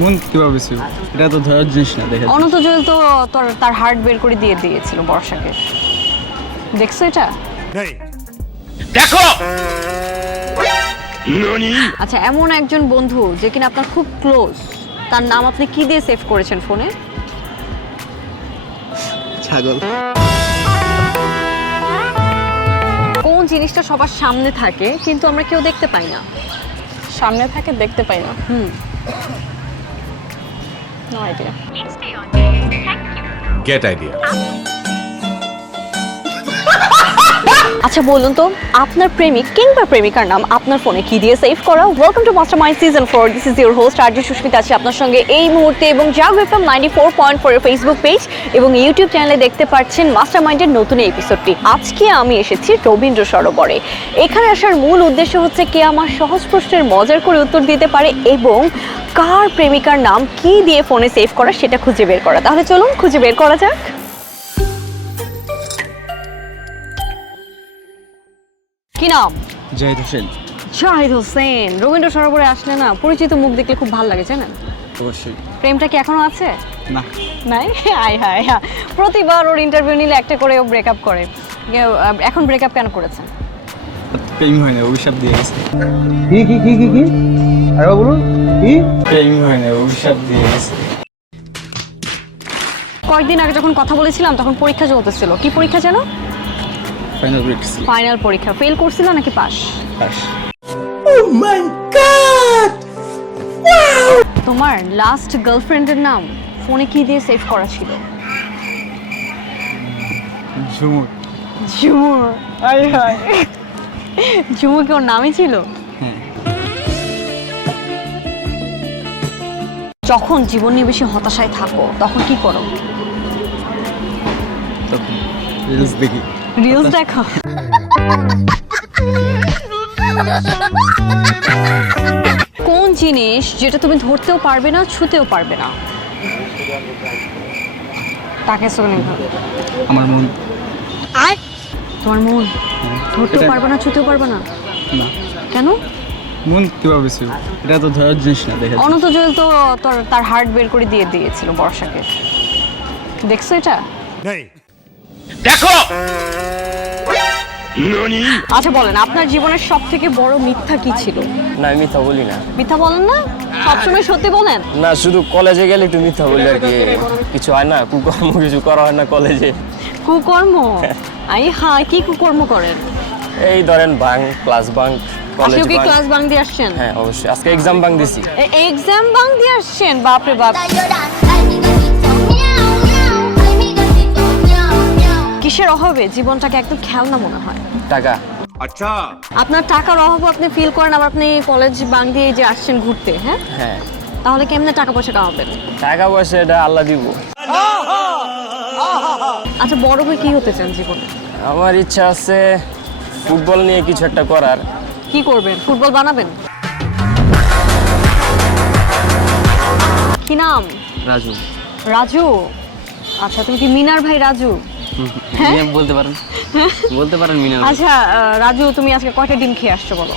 মন কিভাবে ছিল এটা তো ধরার জিনিস না। দেখে অনন্ত জুয়েল তো তার হার্ট বের করে দিয়ে দিয়েছিল বর্ষাকে, দেখছো এটা? দেখো আচ্ছা, এমন একজন বন্ধু যে কিনা আপনার খুব ক্লোজ, তার নাম আপনি কি দিয়ে সেভ করেছেন ফোনে? ছাগল। কোন জিনিসটা সবার সামনে থাকে কিন্তু আমরা কেউ দেখতে পাই না? সামনে থাকে দেখতে পাই না। No idea. Get idea. আচ্ছা বলুন তো, আপনার প্রেমিক কিংবা প্রেমিকার নাম আপনার ফোনে কি দিয়ে সেভ করা? Welcome to Mastermind season 4। This is your host RJ Susmita, আছি আপনার সঙ্গে এই মুহূর্তে, এবং জাগ এফএম 94.4 এর ফেসবুক পেজ এবং ইউটিউব চ্যানেলে দেখতে পাচ্ছেন মাস্টারমাইন্ডের নতুন এপিসোডটি। আজকে আমি এসেছি রবীন্দ্র সরোবরে। এখানে আসার মূল উদ্দেশ্য হচ্ছে কে আমার সহজ প্রশ্নের মজার করে উত্তর দিতে পারে এবং কার প্রেমিকার নাম কি দিয়ে ফোনে সেভ করা সেটা খুঁজে বের করা। তাহলে চলুন খুঁজে বের করা যাক। কি নাম? জাহিদ হোসেন। শাহিদ হোসেন। রবীন্দ্র সরোবরে আসলে না পরিচিত মুখ দেখলে খুব ভালো লাগে, জানেন? অবশ্যই। প্রেমটা কি এখনো আছে? না। নাই? আয় হায়, প্রতিবার ওর ইন্টারভিউ নিলে একটা করে ও ব্রেকআপ করে। এখন ব্রেকআপ কেন করেছেন? প্রেম হয় না, অভিশাপ দিয়ে গেছে। কি কি কি কি কি আরে বলুন কি? প্রেম হয় না, অভিশাপ দিয়ে গেছে। কয়েকদিন আগে যখন কথা বলেছিলাম তখন পরীক্ষা চলতেছিল। কি পরীক্ষা যেন? ফাইনাল পরীক্ষা ছিল। ফাইনাল পরীক্ষা। ফেল করছিল নাকি পাস? পাস। তোমার লাস্ট গার্লফ্রেন্ডের নাম ফোনে কি দিয়ে সেভ করা ছিল? ঝুমুর। ঝুমুর। আয় হায়, ঝুমুর কি ওর নামই ছিল? হ্যাঁ। যখন জীবন নিয়ে বেশি হতাশায় থাকো তখন কি করো? তখন রিলস দেখি। রিলস দেখো? কোন জিনিস যেটা তুমি ধরতেও পারবে না, ছুঁতেও পারবে না? তাকে শোনে আমার মন। তোমার মন ধরতেও এটা- পারবে না, ছুঁতেও পারবে না? না। কেন? মন কিভাবে ছিল এটা তো ধরার জিনিস না। দেখে অনন্ত জুয়েল তো তার হার্ট বের করে দিয়ে দিয়েছিল বর্ষাকে, দেখছো এটা? দেখো আচ্ছা বলেন, আপনার জীবনের সব থেকে বড় মিথ্যা কি ছিল? না আমি মিথ্যা বলি না। মিথ্যা বলেন না? সবসময় সত্যি বলেন? না, শুধু কলেজে গেলে একটু মিথ্যা বলি আর কি। কিছু হয় না, কুকর্ম কিছু করা হয় না কলেজে। কুকর্ম? কি কুকর্ম করেন? এই ধরেন বাং, ক্লাস বাং, কলেজ আজকে কি বাং। ক্লাস বাং দিয়ে আসছেন? হ্যাঁ অবশ্যই, আজকে এক্সাম বাং দিছি। এক্সাম বাং দিয়ে আসছেন? বাপরে বাপ। কিসের অভাবে জীবনটাকে একদম খেলনা মনে হয়? টাকা। আচ্ছা আপনার টাকার অভাবে আপনি ফিল করেন, আবার আপনি কলেজ বাং দিয়ে যে আসছেন ঘুরতে, হ্যাঁ? হ্যাঁ, তাহলে কেমনে টাকা পয়সা কামাবেন? টাকা পয়সা এটা আল্লাহ দিব। আচ্ছা, বড় হয়ে কি হতে চান জীবনে? আমার ইচ্ছা আছে ফুটবল নিয়ে কিছু একটা করার। কি করবেন? ফুটবল বানাবেন? কি নাম? রাজু। রাজু। আচ্ছা, তুমি কি মিনার ভাই রাজু? বলতে পারেন, বলতে পারেন মিনা। আচ্ছা রাজু, তুমি আজকে কয়টা ডিম খেয়ে আসছো বলো?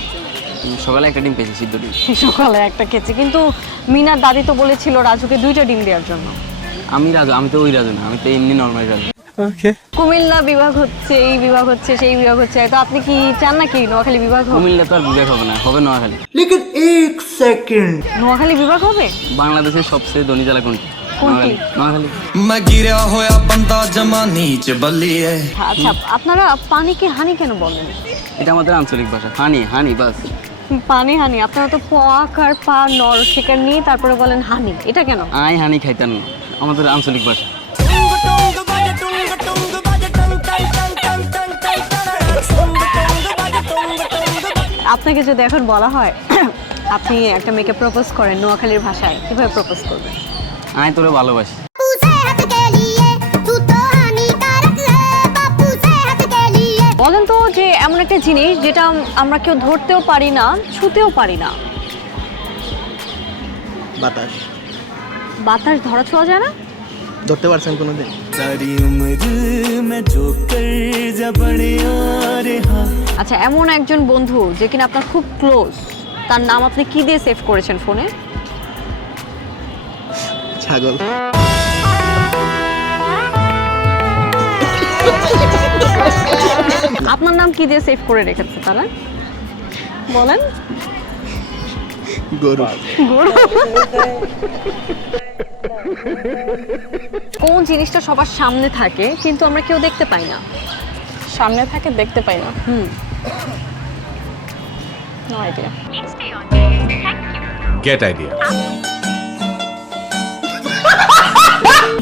সকালে একটা ডিম পেয়েছি, সিদ্ধ ডিম। সকালে একটা খেয়েছি, কিন্তু মিনার দাদি তো বলেছিল রাজুকে 2টা ডিম দেওয়ার জন্য। আমি রাজু, আমি তো ওই রাজু না, আমি তো এমনি নর্মাল রাজু। কুমিল্লা বিভাগ হচ্ছে, এই বিভাগ হচ্ছে, সেই বিভাগ হচ্ছে, তো আপনি কি চান নাকি নোয়াখালী বিভাগ হোক? কুমিল্লা তো আর বিবেক হবে না, হবে নোয়াখালী। নোয়াখালী বিভাগ হবে? বাংলাদেশের সবচেয়ে ধনী জেলা কোনটি? কোনটি? নোয়াখালী। मैं गिरा होया बंदा जमा नीच बल्लिए। আচ্ছা, আপনারা পানিকে হানি কেন বলেন? এটা আমাদের আঞ্চলিক ভাষা। হানি হানি বাস। পানি হানি? আপনারা তো পোয়াক আর পা নর শিকার নিয়ে তারপরে বলেন হানি, এটা কেন? আই হানি খাইতাম না, আমাদের আঞ্চলিক ভাষা। আপনাকে যদি এখন বলা হয় আপনি একটা মেয়েকে প্রপোজ করেন নোয়াখালীর ভাষায়, কিভাবে প্রপোজ করবেন? আই তোরে ভালোবাসি। বলেন তো, যে এমন একটা জিনিস যেটা আমরা কেউ ধরতেও পারি না, ছুঁতেও পারি না। বাতাস। বাতাস ধরা ছোঁয়া যায় না? ধরতে পারছেন কোনোদিন? আচ্ছা, এমন একজন বন্ধু যে কিনা আপনার খুব ক্লোজ, তার নাম আপনি কি দিয়ে সেভ করেছেন ফোনে? ছাগল। আপনার নাম কি দিয়ে সেভ করে রেখেছে তারা? বলেন। গরু। কোন জিনিসটা সবার সামনে থাকে কিন্তু আমরা কেউ দেখতে পাই না? সামনে থাকে দেখতে পাই না। No idea. Get idea.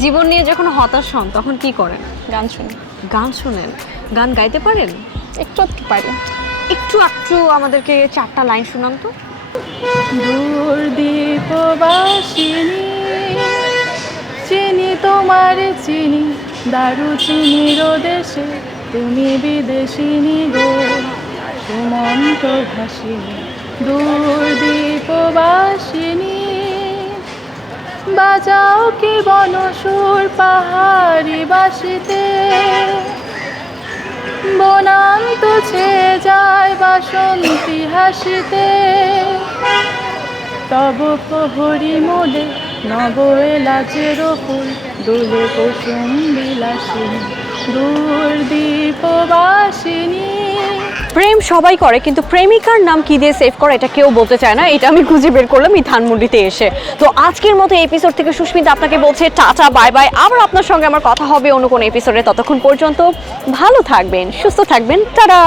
জীবন নিয়ে যখন হতাশ হন তখন কি করেন? গান শুনি। গান শুনেন। গান গাইতে পারেন? একটু একটু পারি। একটু একটু আমাদেরকে 4টা লাইন শোনান তো। দূর দীপবাসিনী চিনি তোমার চিনি দারু চিনির দেশে তুমি বিদেশিনী গো সুমন্ত ভাসিনী দূর দীপবাসিনী বাজাও কি বনসুর পাহাড়ি বাসিতে বনান্ত ছেয়ে যায় বাসন্তী হাসিতে তব প্রহরী মোদে নব এলাচের ফুল দুলে কুসুম বিলাসিনী দূর দীপবাসিনী। প্রেম সবাই করে কিন্তু প্রেমিকার নাম কি দিয়ে সেভ করে এটা কেউ বলতে চায় না। এটা আমি খুঁজে বের করলাম এই ধানমন্ডিতে এসে। তো আজকের মতো এপিসোড থেকে সুস্মিতা আপনাকে বলছে টাটা বাই বাই। আবার আপনার সঙ্গে আমার কথা হবে অন্য কোনো এপিসোডে। ততক্ষণ পর্যন্ত ভালো থাকবেন, সুস্থ থাকবেন, টাটা।